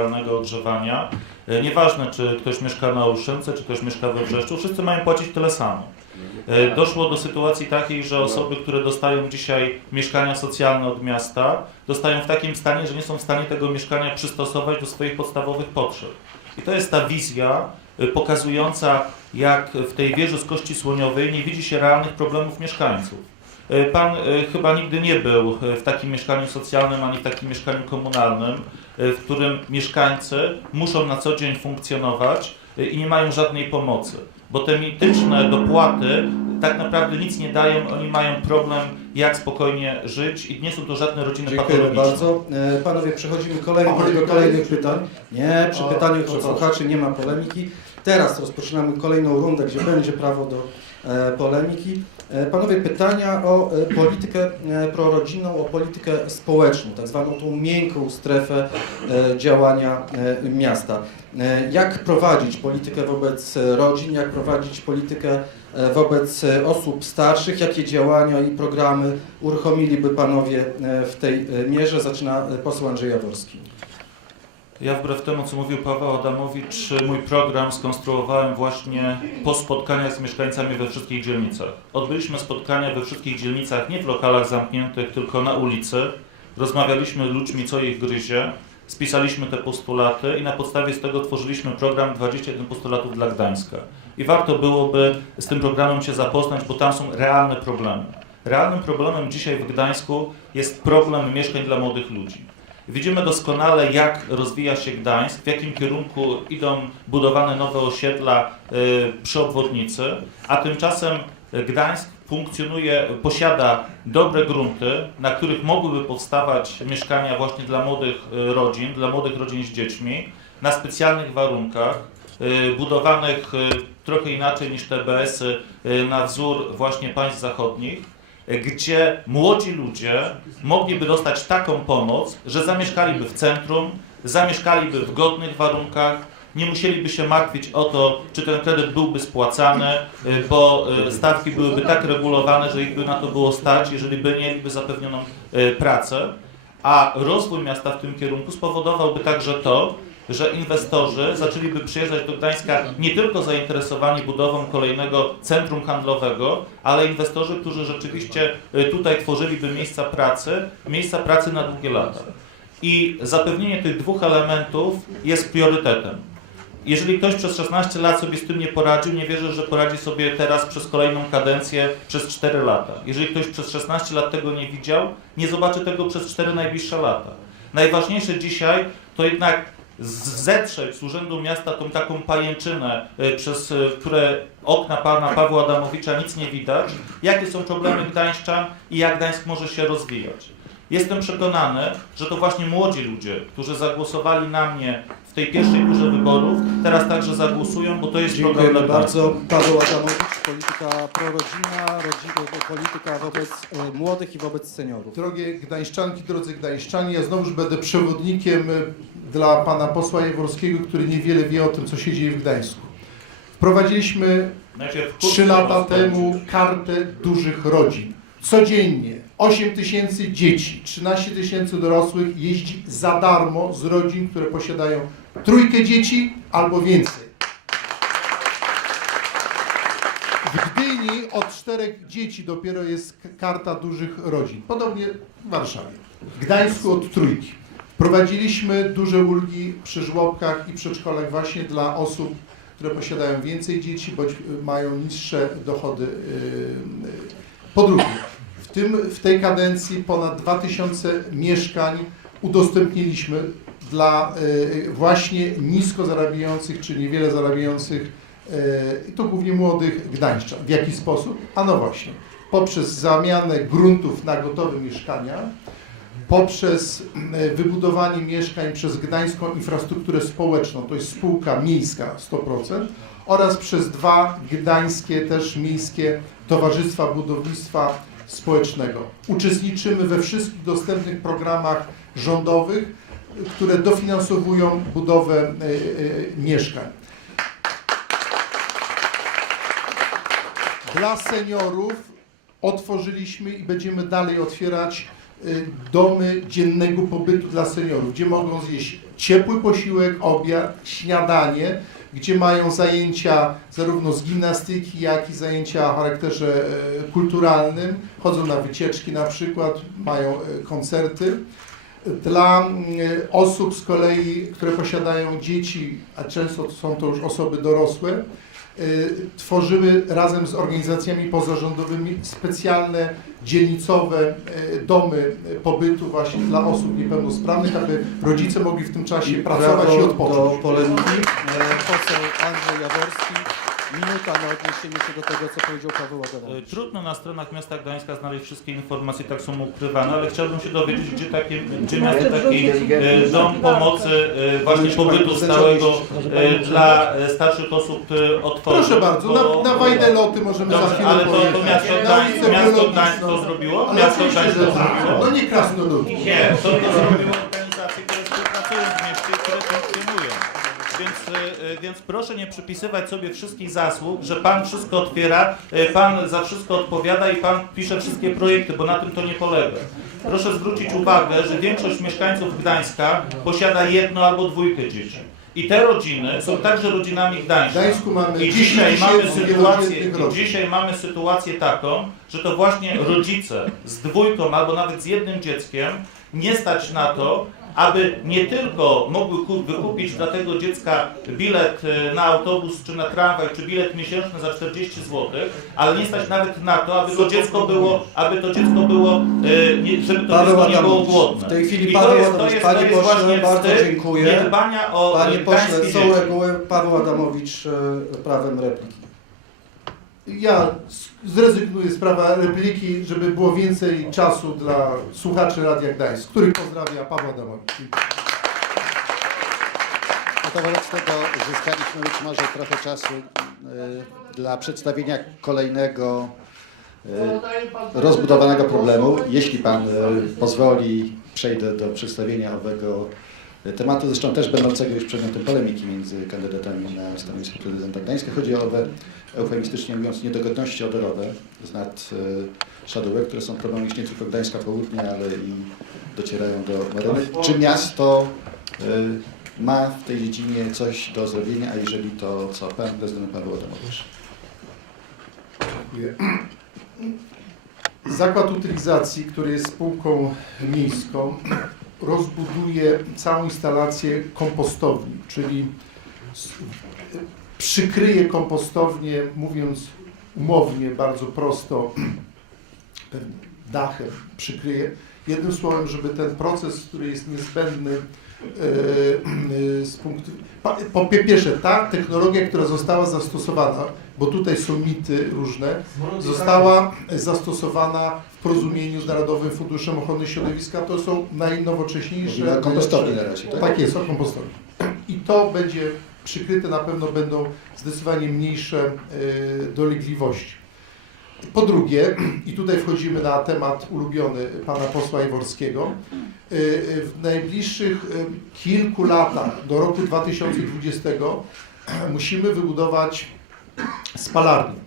centralnego ogrzewania. E, Nieważne, czy ktoś mieszka na Olszynce, czy ktoś mieszka we Wrzeszczu, wszyscy mają płacić tyle samo. E, Doszło do sytuacji takiej, że osoby, które dostają dzisiaj mieszkania socjalne od miasta, dostają w takim stanie, że nie są w stanie tego mieszkania przystosować do swoich podstawowych potrzeb. I to jest ta wizja e, pokazująca, jak w tej wieży z kości słoniowej nie widzi się realnych problemów mieszkańców. Pan chyba nigdy nie był w takim mieszkaniu socjalnym ani w takim mieszkaniu komunalnym, w którym mieszkańcy muszą na co dzień funkcjonować e, i nie mają żadnej pomocy. Bo te mityczne dopłaty tak naprawdę nic nie dają, oni mają problem, jak spokojnie żyć i nie są to żadne rodziny Dziękujemy patologiczne. bardzo. E, Panowie, przechodzimy kolejny, do kolejnych pytań. Nie, przy pytaniu od słuchaczy nie ma polemiki. Teraz rozpoczynamy kolejną rundę, gdzie będzie prawo do polemiki. E, Panowie, pytania o e, politykę e, prorodzinną, o politykę społeczną, tak zwaną tą miękką strefę e, działania e, miasta. E, Jak prowadzić politykę wobec e, rodzin, jak prowadzić politykę e, wobec e, osób starszych, jakie działania i programy uruchomiliby Panowie e, w tej e, mierze? Zaczyna e, poseł Andrzej Jaworski. Ja wbrew temu, co mówił Paweł Adamowicz, mój program skonstruowałem właśnie po spotkaniach z mieszkańcami we wszystkich dzielnicach. Odbyliśmy spotkania we wszystkich dzielnicach, nie w lokalach zamkniętych, tylko na ulicy. Rozmawialiśmy z ludźmi, co ich gryzie, spisaliśmy te postulaty i na podstawie z tego tworzyliśmy program 21 postulatów dla Gdańska. I warto byłoby z tym programem się zapoznać, bo tam są realne problemy. Realnym problemem dzisiaj w Gdańsku jest problem mieszkań dla młodych ludzi. Widzimy doskonale, jak rozwija się Gdańsk, w jakim kierunku idą budowane nowe osiedla y, przy obwodnicy, a tymczasem Gdańsk funkcjonuje, posiada dobre grunty, na których mogłyby powstawać mieszkania właśnie dla młodych y, rodzin, dla młodych rodzin z dziećmi, na specjalnych warunkach, y, budowanych trochę inaczej niż TBS-y na wzór właśnie państw zachodnich gdzie młodzi ludzie mogliby dostać taką pomoc, że zamieszkaliby w centrum, zamieszkaliby w godnych warunkach, nie musieliby się martwić o to, czy ten kredyt byłby spłacany, y, bo y, stawki byłyby tak regulowane, że ich by na to było stać, jeżeli by mieliby zapewnioną y, pracę. A rozwój miasta w tym kierunku spowodowałby także to, że inwestorzy zaczęliby przyjeżdżać do Gdańska nie tylko zainteresowani budową kolejnego centrum handlowego, ale inwestorzy, którzy rzeczywiście y, tutaj tworzyliby miejsca pracy, miejsca pracy na długie lata. I zapewnienie tych dwóch elementów jest priorytetem. Jeżeli ktoś przez 16 lat sobie z tym nie poradził, nie wierzę, że poradzi sobie teraz przez kolejną kadencję przez 4 lata. Jeżeli ktoś przez 16 lat tego nie widział, nie zobaczy tego przez 4 najbliższe lata. Najważniejsze dzisiaj to jednak zetrzeć z Urzędu Miasta tą taką pajęczynę, y, przez y, które okna pana Pawła Adamowicza nic nie widać, jakie są problemy Gdańszczan i jak Gdańsk może się rozwijać. Jestem przekonany, że to właśnie młodzi ludzie, którzy zagłosowali na mnie w tej pierwszej turze wyborów, teraz także zagłosują, bo to jest program Dziękujemy Gdańska. bardzo. Paweł Adamowicz, polityka prorodzinna, rodzi- polityka wobec e, młodych i wobec seniorów. Drogie Gdańszczanki, drodzy Gdańszczanie, ja znowuż będę przewodnikiem y, dla pana posła Jaworskiego, który niewiele wie o tym, co się dzieje w Gdańsku. Wprowadziliśmy trzy lata temu kartę dużych rodzin. Codziennie 8 tysięcy dzieci, 13 tysięcy dorosłych jeździ za darmo z rodzin, które posiadają trójkę dzieci albo więcej. W Gdyni od czterech dzieci dopiero jest karta dużych rodzin. Podobnie w Warszawie. W Gdańsku od trójki. Wprowadziliśmy duże ulgi przy żłobkach i przedszkolach właśnie dla osób, które posiadają więcej dzieci bądź y, mają niższe dochody. y. Po drugie, w, tym, w tej kadencji ponad 2000 mieszkań udostępniliśmy dla y, właśnie nisko zarabiających czy niewiele zarabiających i to głównie młodych Gdańszczan. W jaki sposób? A no właśnie, poprzez zamianę gruntów na gotowe mieszkania, poprzez y, wybudowanie mieszkań przez Gdańską Infrastrukturę Społeczną, to jest spółka miejska 100%, oraz przez dwa gdańskie też miejskie towarzystwa budownictwa społecznego. Uczestniczymy we wszystkich dostępnych programach rządowych, które dofinansowują budowę y, mieszkań. Dla seniorów otworzyliśmy i będziemy dalej otwierać y, domy dziennego pobytu dla seniorów, gdzie mogą zjeść ciepły posiłek, obiad, śniadanie, gdzie mają zajęcia zarówno z gimnastyki, jak i zajęcia o charakterze e, kulturalnym, chodzą na wycieczki na przykład, mają e, koncerty. Dla osób z kolei, które posiadają dzieci, a często są to już osoby dorosłe, y, tworzymy razem z organizacjami pozarządowymi specjalne dzielnicowe y, domy pobytu właśnie dla osób niepełnosprawnych, aby rodzice mogli w tym czasie pracować i odpocząć. do polemiki. E, Poseł Andrzej Jaworski. Minuta na odniesienie się do tego, co powiedział Paweł E, Adamowicz. Trudno na stronach miasta Gdańska znaleźć wszystkie informacje, tak są ukrywane, ale chciałbym się dowiedzieć, gdzie, takie, gdzie miasto taki e, dom pomocy e, właśnie pobytu stałego e, dla e, starszych osób e, otworzył. Proszę bardzo, bo- na, na Wajdeloty możemy za Dobrze, chwilę ale to, to pojechać. miasto Na Gdańsk, ulicę miasto Biologiczną. Gdańsk to zrobiło? Ale Miasto oczywiście, Gdańsk że to tak. zrobiło? No nie krasnoludki. Nie, to, to zrobiły organizacje, które współpracują w mieście, które funkcjonują. Więc, proszę nie przypisywać sobie wszystkich zasług, że Pan wszystko otwiera, e, Pan za wszystko odpowiada i Pan pisze wszystkie projekty, bo na tym to nie polega. Proszę zwrócić uwagę, że większość mieszkańców Gdańska posiada jedno albo dwójkę dzieci. I te rodziny są także rodzinami Gdańska. Mamy I 10 dzisiaj mamy sytuację, i dzisiaj mamy sytuację taką, że to właśnie rodzice z dwójką albo nawet z jednym dzieckiem nie stać na to, aby nie tylko mogły ku- wykupić dla tego dziecka bilet e, na autobus czy na tramwaj, czy bilet miesięczny za 40 zł, ale nie stać nawet na to, aby to dziecko było, aby to dziecko było, e, nie, żeby to dziecko nie było Adamowicz. głodne. W tej chwili Paweł jest, to Adamowicz. jest, Panie to jest pośle, bardzo dziękuję. Panie e, pośle, są reguły. Paweł Adamowicz e, prawem repliki. Ja zrezygnuję z prawa repliki, żeby było więcej czasu dla słuchaczy Radia Gdańsk, których pozdrawia Paweł Adamowicz. To wobec tego zyskaliśmy być może trochę czasu y, dla przedstawienia kolejnego y, rozbudowanego problemu. Jeśli Pan y, pozwoli, przejdę do przedstawienia owego tematu, zresztą też będącego już przedmiotem polemiki między kandydatami na stanowisko prezydenta Gdańska. Chodzi o owe, eufemistycznie mówiąc, niedogodności odorowe z nad Szadółek, które są problemem nie tylko Gdańska Południa, ale i docierają do Maryny. Czy miasto y, ma w tej dziedzinie coś do zrobienia, a jeżeli to co pan prezydent Paweł Adamowicz? Zakład utylizacji, który jest spółką miejską, rozbuduje całą instalację kompostowni, czyli przykryje kompostownię, mówiąc umownie, bardzo prosto, dachem przykryje. Jednym słowem, żeby ten proces, który jest niezbędny z punktu... Po pierwsze, ta technologia, która została zastosowana, bo tutaj są mity różne, została zastosowana w porozumieniu z Narodowym Funduszem Ochrony Środowiska. To są najnowocześniejsze... Najlepsze- na razie, tak? Tak jest, o kompostowni. I to będzie przykryte, na pewno będą zdecydowanie mniejsze e, dolegliwości. Po drugie, i tutaj wchodzimy na temat ulubiony pana posła Iworskiego, e, e, w najbliższych e, kilku latach, do roku 2020, musimy wybudować spalarnię.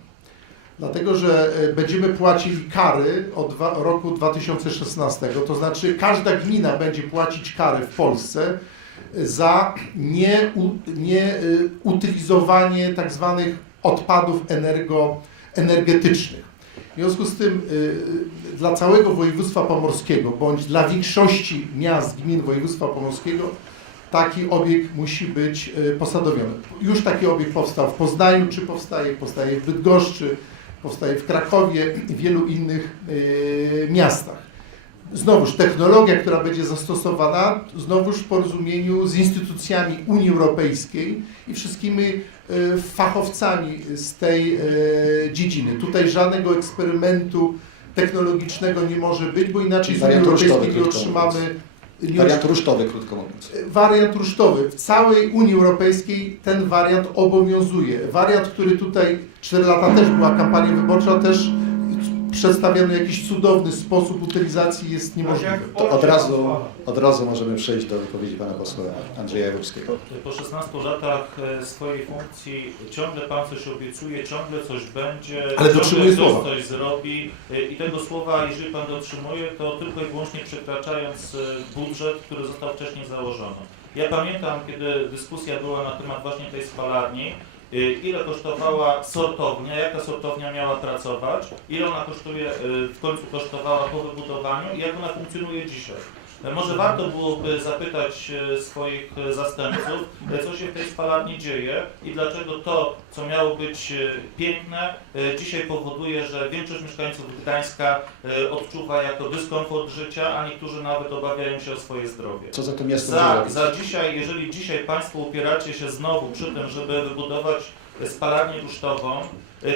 Dlatego, że będziemy płacili kary od roku 2016, to znaczy każda gmina będzie płacić kary w Polsce za nie, u, nie tak zwanych odpadów energo, energetycznych. W związku z tym y, y, dla całego województwa pomorskiego, bądź dla większości miast, gmin województwa pomorskiego, taki obiekt musi być y, posadowiony. Już taki obiekt powstał w Poznaniu, czy powstaje, powstaje w Bydgoszczy, powstaje w Krakowie i wielu innych y, miastach. Znowuż technologia, która będzie zastosowana, znowuż w porozumieniu z instytucjami Unii Europejskiej i wszystkimi e, fachowcami z tej e, dziedziny. Tutaj żadnego eksperymentu technologicznego nie może być, bo inaczej z Unii Europejskiej nie otrzymamy... Nie Wariant rusztowy, krótko mówiąc. Wariant rusztowy. W całej Unii Europejskiej ten wariant obowiązuje. Wariant, który tutaj 4 lata też była kampania wyborcza, też przedstawiony w jakiś cudowny sposób utylizacji jest niemożliwy. To od razu, od razu możemy przejść do wypowiedzi pana posła Andrzeja Jarowskiego. Po 16 latach e, swojej funkcji ciągle Pan coś obiecuje, ciągle coś będzie, Ale ciągle ktoś słowa. coś zrobi e, i tego słowa, jeżeli Pan dotrzymuje, to tylko i wyłącznie przekraczając e, budżet, który został wcześniej założony. Ja pamiętam, kiedy dyskusja była na temat właśnie tej spalarni, ile kosztowała sortownia, jak ta sortownia miała pracować, ile ona kosztuje, e, w końcu kosztowała po wybudowaniu i jak ona funkcjonuje dzisiaj. E, Może warto byłoby zapytać e, swoich e, zastępców, co się w tej spalarni dzieje i dlaczego to, co miało być piękne, dzisiaj powoduje, że większość mieszkańców Gdańska odczuwa jako dyskomfort życia, a niektórzy nawet obawiają się o swoje zdrowie. Co za to miasto Za, za dzisiaj, jeżeli dzisiaj Państwo upieracie się znowu przy tym, żeby wybudować spalarnię rusztową,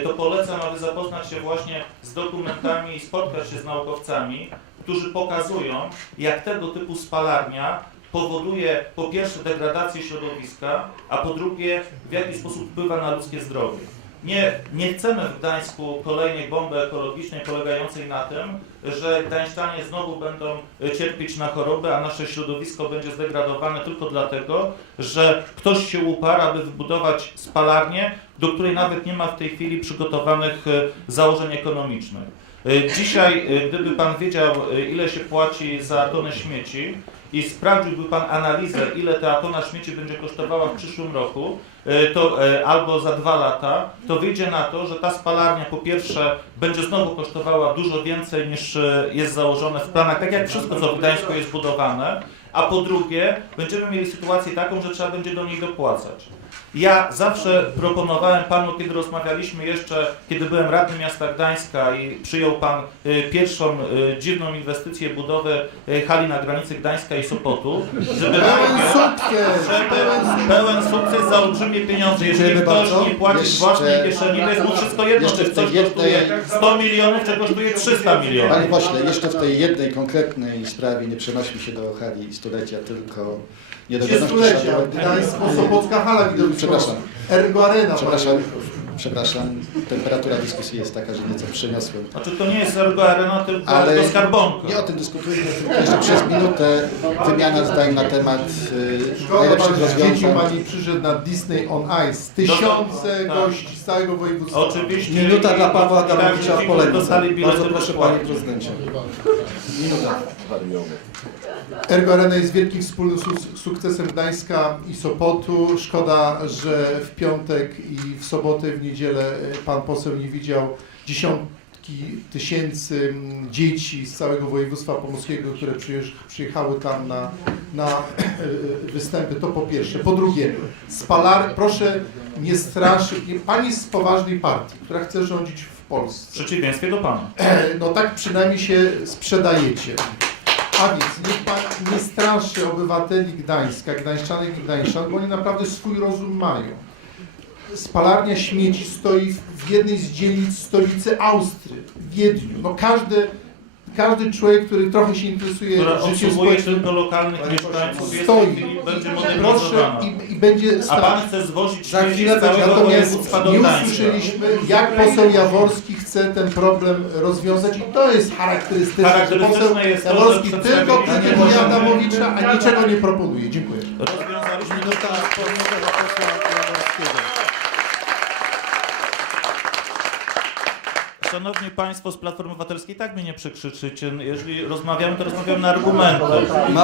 to polecam, aby zapoznać się właśnie z dokumentami i spotkać się z naukowcami, którzy pokazują, jak tego typu spalarnia powoduje po pierwsze degradację środowiska, a po drugie w jaki sposób wpływa na ludzkie zdrowie. Nie, nie chcemy w Gdańsku kolejnej bomby ekologicznej polegającej na tym, że Gdańszczanie znowu będą e, cierpieć na choroby, a nasze środowisko będzie zdegradowane tylko dlatego, że ktoś się uparł, aby wybudować spalarnię, do której nawet nie ma w tej chwili przygotowanych e, założeń ekonomicznych. E, Dzisiaj, e, gdyby Pan wiedział, e, ile się płaci za tonę śmieci i sprawdziłby Pan analizę, ile ta tona śmieci będzie kosztowała w przyszłym roku, to albo za dwa lata, to wyjdzie na to, że ta spalarnia po pierwsze będzie znowu kosztowała dużo więcej niż jest założone w planach, tak jak wszystko co w Gdańsku jest budowane, a po drugie będziemy mieli sytuację taką, że trzeba będzie do niej dopłacać. Ja zawsze proponowałem Panu, kiedy rozmawialiśmy jeszcze, kiedy byłem radnym miasta Gdańska i przyjął Pan e, pierwszą e, dziwną inwestycję budowy hali na granicy Gdańska i Sopotu, żeby Pełen sukces! żeby pełen sukces za olbrzymie pieniądze. Jeżeli ktoś nie płaci z własnej kieszeni, to jest mu wszystko jedno, czy coś jednej- kosztuje 100 milionów, czy kosztuje 300 milionów. Panie pośle, jeszcze w tej jednej konkretnej sprawie nie przenośmy się do hali stulecia, tylko nie do Trzydziestolecia, Gdańsko-Sopocka hala widowiskowa. Przepraszam. Ergo Arena. Przepraszam, przepraszam, temperatura dyskusji jest taka, że nieco przeniosłem. Znaczy to nie jest Ergo Arena, tylko Ale Ale skarbonka. nie o tym dyskutujmy, tylko jeszcze przez minutę wymiana zdań na temat y, Szkoda, najlepszych dzieci rozwiązań. pani przyszedł na Disney on Ice. Tysiące Tak. gości z całego województwa. Oczywiście. Minuta dla Pawła Adamowicza w polemice. Bardzo proszę. Panie Prezydencie. Minuta. Ergo Arena jest wielkim wspólnym su- sukcesem Gdańska i Sopotu. Szkoda, że w piątek i w sobotę, w niedzielę e, pan poseł nie widział dziesiątki tysięcy mm, dzieci z całego województwa pomorskiego, które przyjechały tam na, na e, występy. To po pierwsze. Po drugie, spalar, proszę nie straszyć. Pani jest z poważnej partii, która chce rządzić w W Polsce. przeciwieństwie do Pana. No tak przynajmniej się sprzedajecie. A więc niech Pan nie straszy obywateli Gdańska, Gdańszczanek i Gdańszczan, bo oni naprawdę swój rozum mają. Spalarnia śmieci stoi w- jednej z dzielnic stolicy Austrii, w Wiedniu. No każdy, każdy człowiek, który trochę się interesuje Która życiem obsługuje społecznym, tylko lokalnych mieszkańców, jest Stoi. będzie proszę modernizowana. i, będzie A stać. Pan chce zwozić Za chwilę będzie- Natomiast nie usłyszeliśmy, jak poseł Jaworski chce ten problem rozwiązać i to jest charakterystyczne, że Charakterystyczne poseł jest to, Jaworski tylko krytykuje. Adamowicza, a niczego nie proponuje. Dziękuję. Rozwiązaliśmy Minuta Szanowni Państwo z Platformy Obywatelskiej, tak mnie nie przekrzyczycie. Jeżeli rozmawiamy, to rozmawiamy na argumenty.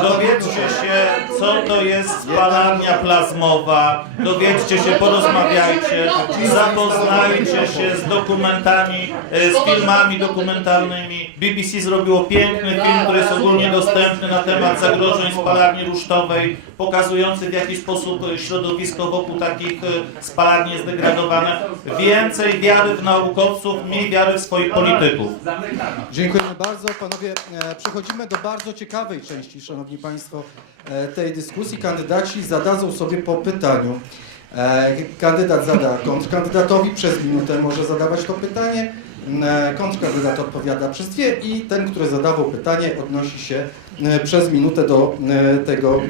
Dowiedzcie się, co to jest spalarnia plazmowa. Dowiedzcie się, porozmawiajcie, zapoznajcie się z dokumentami, e, z filmami dokumentalnymi. BBC zrobiło piękny film, który jest ogólnie dostępny na temat zagrożeń spalarni rusztowej, pokazujący w jaki sposób środowisko wokół takich e, spalarni jest degradowane. Więcej wiary w naukowców, mniej wiary w swoich polityków. Dziękujemy bardzo. Panowie, e, przechodzimy do bardzo ciekawej części, Szanowni Państwo, e, tej dyskusji. Kandydaci zadadzą sobie po pytaniu. E, Kandydat zada kontrkandydatowi przez minutę może zadawać to pytanie. E, Kontrkandydat odpowiada przez dwie i ten, który zadawał pytanie, odnosi się przez minutę do tego,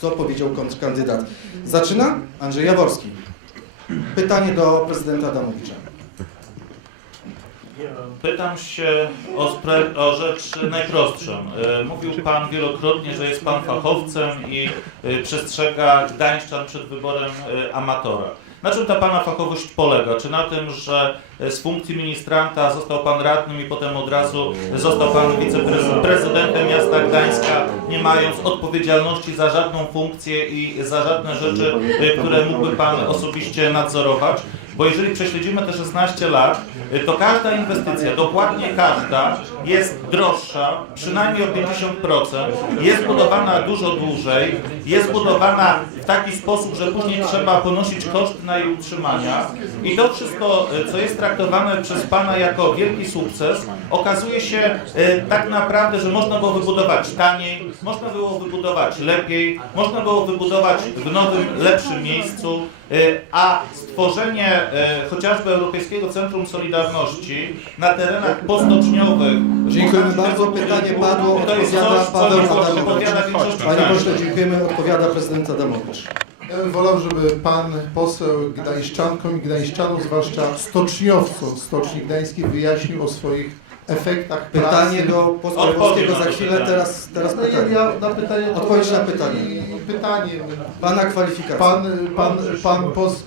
co powiedział kontrkandydat. Zaczyna Andrzej Jaworski. Pytanie do prezydenta Adamowicza. Pytam się o, o rzecz najprostszą. E, Mówił Pan wielokrotnie, że jest Pan fachowcem i e, przestrzega Gdańszczan przed wyborem e, amatora. Na czym ta Pana fachowość polega? Czy na tym, że z funkcji ministranta został Pan radnym i potem od razu został Pan wiceprezydentem miasta Gdańska, nie mając odpowiedzialności za żadną funkcję i za żadne rzeczy, które mógłby Pan osobiście nadzorować? Bo jeżeli prześledzimy te 16 lat, y, to każda inwestycja, dokładnie każda, jest droższa, przynajmniej o 50%, jest budowana dużo dłużej, jest budowana w taki sposób, że później trzeba ponosić koszty na jej utrzymania. I to wszystko, y, co jest traktowane przez Pana jako wielki sukces, okazuje się y, tak naprawdę, że można było wybudować taniej, można było wybudować lepiej, można było wybudować w nowym, lepszym miejscu, a stworzenie y, chociażby Europejskiego Centrum Solidarności na terenach postoczniowych Dziękujemy bardzo. Pytanie padło. to jest Odpowiada Paweł nie Adamowicz. Panie pośle, dziękujemy. Odpowiada prezydent Adamowicz. Ja bym wolał, żeby pan poseł Gdańszczankom i Gdańszczanom, zwłaszcza stoczniowcom Stoczni Gdańskiej, wyjaśnił o swoich efektach pracy. Pytanie do posła Odpowiem na za to chwilę. pytanie. Teraz, teraz No ja, pytanie. ja na pytanie Odpowiedź na pytanie. i- Pytanie. Pana kwalifikacja. Pan, pan, pan pos,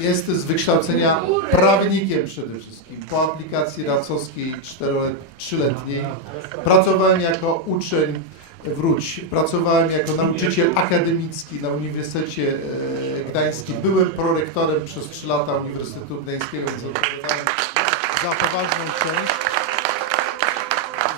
jest z wykształcenia prawnikiem przede wszystkim. Po aplikacji racowskiej czterolet- trzyletniej pracowałem jako uczeń wróć. Pracowałem jako nauczyciel akademicki na Uniwersytecie e, Gdańskim. Byłem prorektorem przez 3 lata Uniwersytetu Gdańskiego, więc odpowiadałem za poważną część.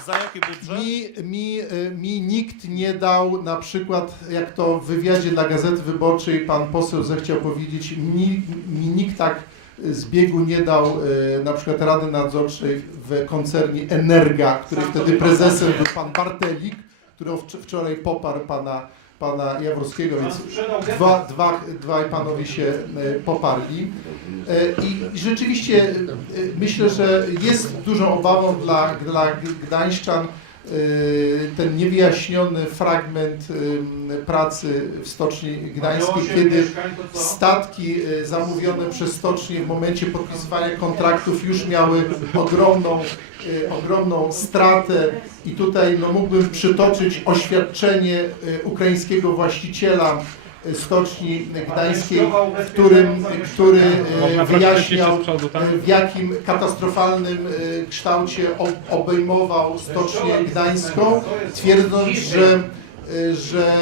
Za jaki budżet? Mi, mi, y, mi nikt nie dał, na przykład, jak to w wywiadzie dla Gazety Wyborczej pan poseł zechciał powiedzieć, mi, mi nikt tak z biegu nie dał y, na przykład rady nadzorczej w koncernie Energa, który wtedy prezesem był pan Bartelik, który wcz- wczoraj poparł pana, pana Jaworskiego, więc dwa, dwa, dwaj panowie się y, poparli. E, I rzeczywiście e, myślę, że jest dużą obawą dla, dla Gdańszczan e, ten niewyjaśniony fragment e, pracy w Stoczni Gdańskiej, kiedy statki e, zamówione przez stocznię w momencie podpisywania kontraktów już miały ogromną, ogromną stratę. I tutaj no, mógłbym przytoczyć oświadczenie ukraińskiego właściciela Stoczni Gdańskiej, w którym, który e, wyjaśniał, e, w jakim katastrofalnym e, kształcie obejmował Stocznię Gdańską, twierdząc, że, że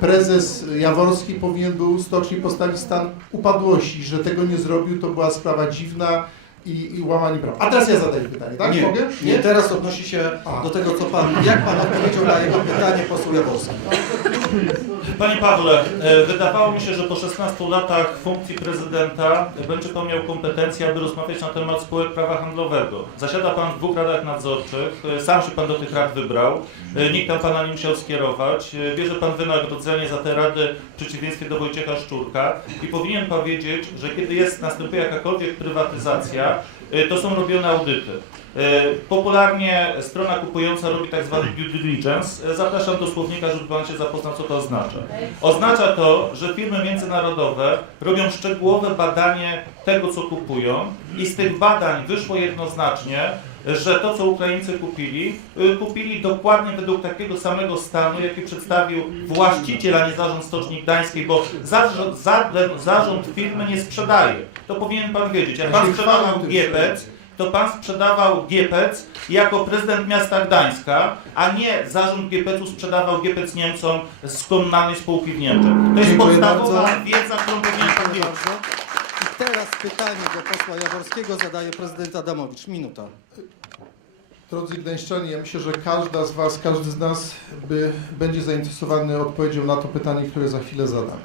prezes Jaworski powinien był Stoczni postawić stan upadłości, że tego nie zrobił, to była sprawa dziwna i, i łamanie prawa. A teraz ja zadaję pytanie, tak? Nie, Mogę? nie, teraz odnosi się do tego, co pan, jak pan odpowiedział na jego pytanie poseł Jaworski. Panie Pawle, e, wydawało mi się, że po 16 latach funkcji prezydenta będzie Pan miał kompetencje, aby rozmawiać na temat spółek prawa handlowego. Zasiada Pan w dwóch radach nadzorczych, e, sam się Pan do tych rad wybrał, e, nikt tam Pana nie musiał skierować, bierze Pan wynagrodzenie za te rady w przeciwieństwie do Wojciecha Szczurka i powinien Pan wiedzieć, że kiedy jest, następuje jakakolwiek prywatyzacja, to są robione audyty. E, Popularnie strona kupująca robi tak zwany due diligence. E, Zapraszam do słownika, żeby Pan się zapoznał, co to oznacza. Oznacza to, że firmy międzynarodowe robią szczegółowe badanie tego, co kupują i z tych badań wyszło jednoznacznie, że to, co Ukraińcy kupili, kupili dokładnie według takiego samego stanu, jaki przedstawił właściciel, a nie zarząd Stoczni Gdańskiej, bo zarząd, za, zarząd firmy nie sprzedaje. To powinien Pan wiedzieć. Jak Ja Pan sprzedawał GPEC, to Pan sprzedawał GPEC jako prezydent miasta Gdańska, a nie zarząd GPEC-u sprzedawał GPEC Niemcom z komunalnej spółki w Niemczech. To jest Dziękuję podstawowa bardzo. wiedza, którą powinien Pan wiedzieć. I teraz pytanie do posła Jaworskiego zadaje prezydent Adamowicz. Minuta. Drodzy Gdańszczanie, ja myślę, że każda z Was, każdy z nas by, będzie zainteresowany odpowiedzią na to pytanie, które za chwilę zadam.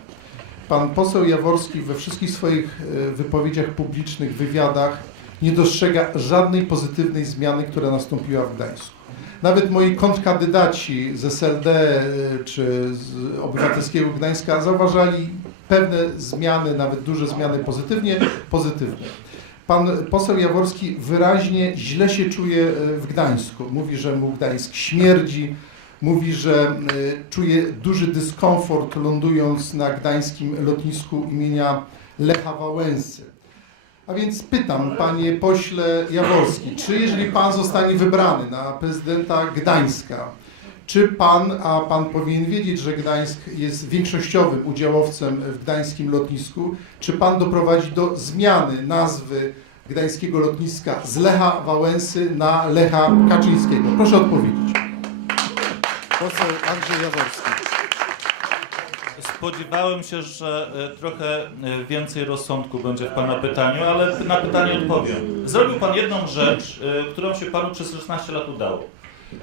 Pan poseł Jaworski we wszystkich swoich e, wypowiedziach publicznych, wywiadach nie dostrzega żadnej pozytywnej zmiany, która nastąpiła w Gdańsku. Nawet moi kontrkandydaci z SLD e, czy z Obywatelskiego Gdańska zauważali pewne zmiany, nawet duże zmiany pozytywnie. Pan poseł Jaworski wyraźnie źle się czuje e, w Gdańsku. Mówi, że mu Gdańsk śmierdzi, mówi, że e, czuje duży dyskomfort lądując na gdańskim lotnisku imienia Lecha Wałęsy. A więc pytam, panie pośle Jaworski, czy jeżeli pan zostanie wybrany na prezydenta Gdańska, czy pan, a pan powinien wiedzieć, że Gdańsk jest większościowym udziałowcem w gdańskim lotnisku, czy pan doprowadzi do zmiany nazwy gdańskiego lotniska z Lecha Wałęsy na Lecha Kaczyńskiego? Proszę odpowiedzieć. Poseł Andrzej Jaworski. Spodziewałem się, że e, trochę e, więcej rozsądku będzie w Pana pytaniu, ale na pytanie odpowiem. Zrobił Pan jedną rzecz, e, którą się Panu przez 16 lat udało.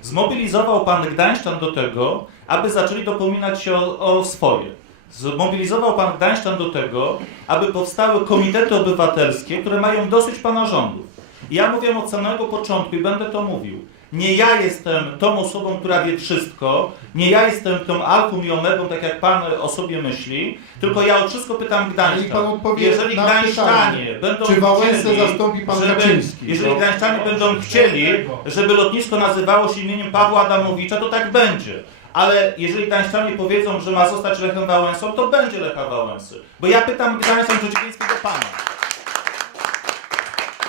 Zmobilizował Pan Gdańszczan do tego, aby zaczęli dopominać się o, o swoje. Zmobilizował Pan Gdańszczan do tego, aby powstały komitety obywatelskie, które mają dosyć Pana rządów. I Ja mówię od samego początku i będę to mówił. Nie ja jestem tą osobą, która wie wszystko, nie ja jestem tą alfą i omegą, tak jak Pan o sobie myśli, tylko ja o wszystko pytam Gdańszczan. Jeżeli Gdańszczanie będą Czy chcieli, zastąpi pan żeby, Kaczyński? Jeżeli No. Gdańszczanie będą chcieli, żeby lotnisko nazywało się imieniem Pawła Adamowicza, to tak będzie. Ale jeżeli Gdańszczanie powiedzą, że ma zostać Lechem Wałęsą, to będzie Lecha Wałęsy. Bo ja pytam Gdańszczan przeciwieństwie do Pana.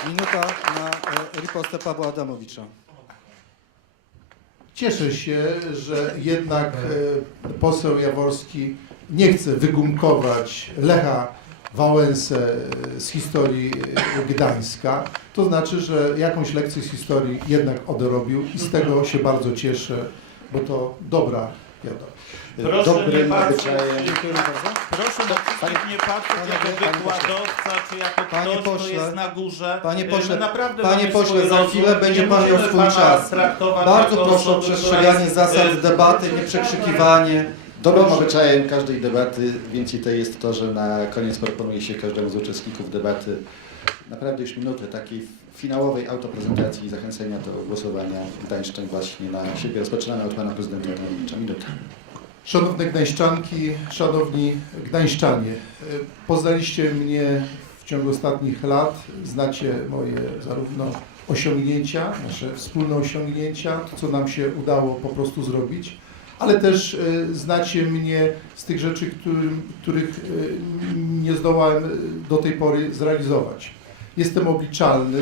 Minuta na e, ripostę Pawła Adamowicza. Cieszę się, że jednak e, poseł Jaworski nie chce wygumkować Lecha Wałęsę e, z historii e, Gdańska. To znaczy, że jakąś lekcję z historii jednak odrobił i z tego się bardzo cieszę, bo to dobra wiadomość. Proszę nie Dobrym patrzeć. Dziękuję bardzo. proszę wszystkich nie panie- jako panie wykładowca, czy jako Panie ktoś, kto pośle, jest na górze. panie E, pośle, my naprawdę panie pośle, za chwilę będzie pan miał swój czas. Bardzo proszę o przestrzeganie zasad e, debaty, nie przekrzykiwanie. Dobrym obyczajem każdej debaty, więcej to jest to, że na koniec proponuje się każdemu z uczestników debaty naprawdę już minutę takiej finałowej autoprezentacji i zachęcenia do głosowania Gdańszczan właśnie na siebie. Rozpoczynamy od pana prezydenta Adamowicza. Minuta. Szanowne Gdańszczanki, szanowni Gdańszczanie, poznaliście mnie w ciągu ostatnich lat, znacie moje zarówno osiągnięcia, nasze wspólne osiągnięcia, to co nam się udało po prostu zrobić, ale też e, znacie mnie z tych rzeczy, którym, których e, nie zdołałem e, do tej pory zrealizować. Jestem obliczalny.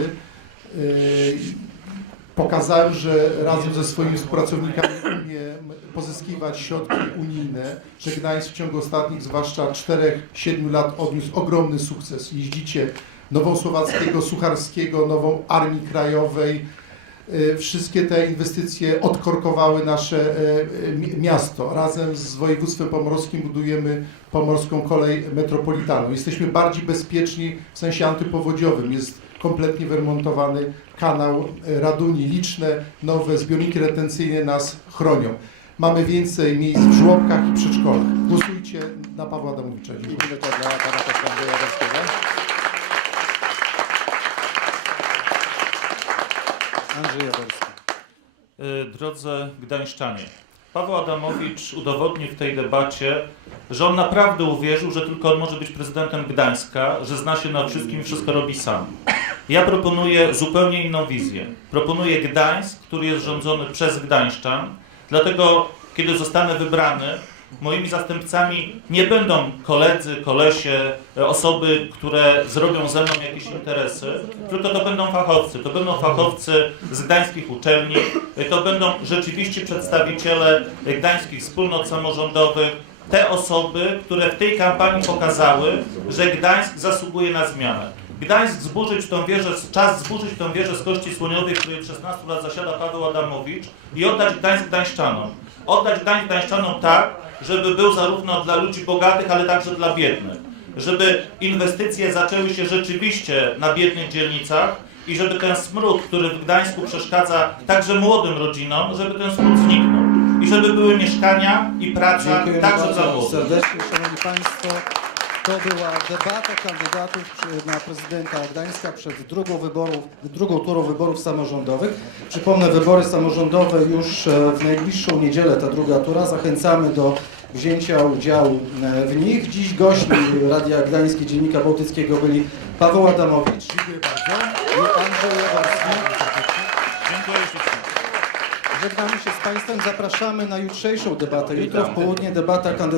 Pokazałem, że razem ze swoimi współpracownikami umiem pozyskiwać środki unijne, że Gdańsk w ciągu ostatnich, zwłaszcza 4-7 lat odniósł ogromny sukces. Jeździcie nową Słowackiego, Sucharskiego, nową Armii Krajowej. E, Wszystkie te inwestycje odkorkowały nasze e, e, mi- miasto. Razem z województwem pomorskim budujemy pomorską kolej metropolitalną. Jesteśmy bardziej bezpieczni w sensie antypowodziowym. Jest kompletnie wyremontowany kanał e, Raduni. Liczne nowe zbiorniki retencyjne nas chronią. Mamy więcej miejsc w żłobkach i przedszkolach. Głosujcie na Pawła Adamowicza. I Dziękuję. minuta dla pana posła. Andrzej Jaworski. Y, Drodzy Gdańszczanie, Paweł Adamowicz udowodnił w tej debacie, że on naprawdę uwierzył, że tylko on może być prezydentem Gdańska, że zna się na wszystkim i wszystko robi sam. Ja proponuję zupełnie inną wizję. Proponuję Gdańsk, który jest rządzony przez Gdańszczan, dlatego kiedy zostanę wybrany, moimi zastępcami nie będą koledzy, kolesie, osoby, które zrobią ze mną jakieś interesy, tylko to będą fachowcy. To będą fachowcy z gdańskich uczelni, to będą rzeczywiście przedstawiciele gdańskich wspólnot samorządowych, te osoby, które w tej kampanii pokazały, że Gdańsk zasługuje na zmianę. Gdańsk zburzyć tą wieżę, czas zburzyć tą wieżę z kości słoniowej, w której od 16 lat zasiada Paweł Adamowicz i oddać Gdańsk Gdańszczanom. Oddać Gdańsk Gdańszczanom tak, żeby był zarówno dla ludzi bogatych, ale także dla biednych. Żeby inwestycje zaczęły się rzeczywiście na biednych dzielnicach i żeby ten smród, który w Gdańsku przeszkadza także młodym rodzinom, żeby ten smród zniknął. Żeby były mieszkania i praca Dziękuję także dla bardzo młodych. serdecznie, Szanowni Państwo. To była debata kandydatów przy- na prezydenta Gdańska przed drugą, wyborów, drugą turą wyborów samorządowych. Przypomnę, wybory samorządowe już e, w najbliższą niedzielę, ta druga tura. Zachęcamy do wzięcia udziału e, w nich. Dziś gośćmi Radia Gdańskie Dziennika Bałtyckiego byli Paweł Adamowicz Dziękuję bardzo. i Andrzej Jaworski. Dziękuję ślicznie. Żegnamy się z Państwem. Zapraszamy na jutrzejszą debatę. Jutro w południe debata kandydatów.